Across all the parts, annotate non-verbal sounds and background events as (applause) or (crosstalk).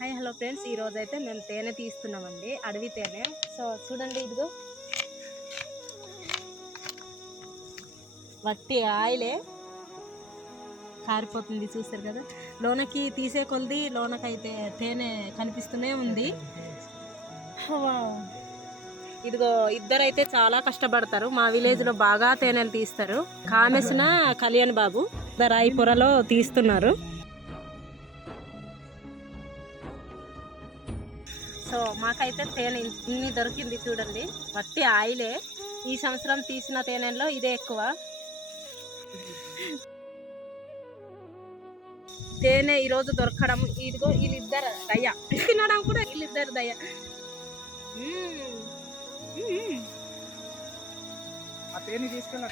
Hi hello friends. ఈ అయితే మేము తేనె తీస్తున్నామండి అడవి తేనె. సో చూడండి ఇదిగో. వట్టి ఆయిలే కారిపోతుంది చూస్తారు కదా. లోనకి తీసే కొలిది లోనకైతే తేనె కనిపిస్తూనే ఉంది. ఇదిగో ఇద్దరైతే చాలా కష్టపడతారు. మా విలేజ్లో బాగా తేనెలు తీస్తారు. కామెసిన కళ్యాణ్ బాబు రాయి పొరలో తీస్తున్నారు. సో మాకైతే తేనె ఇన్ని దొరికింది చూడండి. వట్టి ఆయిలే. ఈ సంవత్సరం తీసిన తేనెల్లో ఇదే ఎక్కువ. తేనె ఈరోజు దొరకడం ఇదిగో వీళ్ళిద్దరు దయ. తినడం కూడా వీళ్ళిద్దరు దయ.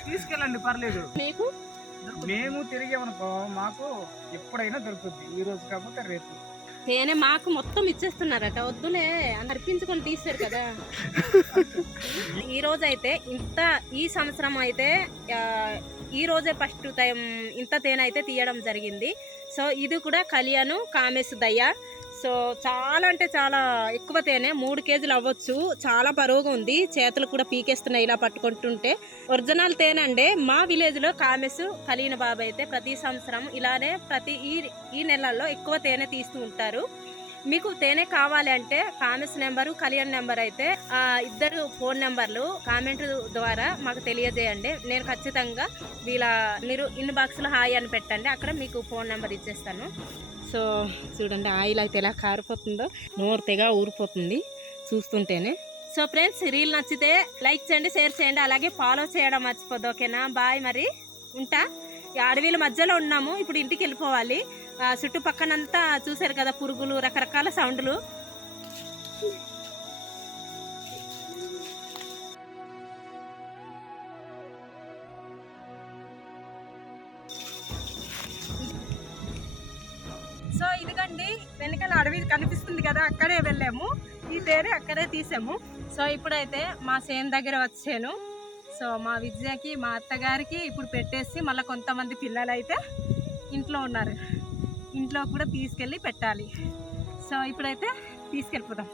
తీసుకెళ్ళండి పర్లేదు. మీకు? మేము తిరిగామనుకో మాకు ఎప్పుడైనా దొరుకుతుంది ఈ రోజు కాకపోతే రేపు. తేనె మాకు మొత్తం ఇచ్చేస్తున్నారట. వద్దులే అని అర్పించుకొని తీస్తారు కదా. (laughs) ఈ రోజు అయితే ఇంత ఈ సంవత్సరం అయితే ఈ రోజే ఫస్ట్ టైం ఇంత తేనె అయితే తీయడం జరిగింది. సో ఇది కూడా కళ్యాణ్ కామేశ్ దయ్య సో చాలా అంటే చాలా ఎక్కువ తేనె మూడు కేజీలు అవ్వచ్చు. చాలా బరువుగా ఉంది. చేతులు కూడా పీకేస్తున్నాయి ఇలా పట్టుకుంటుంటే. ఒరిజినల్ తేనె అండి మా విలేజ్లో కామెస్ కలీన బాబు అయితే ప్రతి సంవత్సరం ఇలానే ప్రతి ఈ ఈ నెలల్లో ఎక్కువ తేనె తీస్తూ ఉంటారు. మీకు తేనె కావాలి అంటే కామెస్ నెంబరు కళ్యాణ్ నెంబర్ అయితే ఆ ఇద్దరు ఫోన్ నెంబర్లు కామెంట్ ద్వారా మాకు తెలియజేయండి. నేను ఖచ్చితంగా వీళ్ళ మీరు ఇన్ బాక్స్లో హాయ్ అని పెట్టండి. అక్కడ మీకు ఫోన్ నెంబర్ ఇచ్చేస్తాను. సో చూడండి ఆయిల్ అయితే ఎలా కారిపోతుందో నోరు తెగ ఊరిపోతుంది చూస్తుంటేనే. సో ఫ్రెండ్స్ రీల్ నచ్చితే లైక్ చేయండి షేర్ చేయండి అలాగే ఫాలో చేయడం మర్చిపోద్దు ఓకేనా? బాయ్ మరి. ఉంటా? ఈ అడవిల మధ్యలో ఉన్నాము ఇప్పుడు ఇంటికి వెళ్ళిపోవాలి. చుట్టుపక్కనంతా చూసారు కదా పురుగులు రకరకాల సౌండ్లు. సో ఇదిగండి వెనకాల అడవి కనిపిస్తుంది కదా అక్కడే వెళ్ళాము. ఈ తేనె అక్కడే తీసాము. సో ఇప్పుడైతే మా సేన్ దగ్గర వచ్చాను. సో మా విద్యకి మా అత్తగారికి ఇప్పుడు పెట్టేసి మళ్ళీ కొంతమంది పిల్లలు అయితే ఇంట్లో ఉన్నారు. ఇంట్లో కూడా తీసుకెళ్ళి పెట్టాలి. సో ఇప్పుడైతే తీసుకెళ్ళిపోదాం.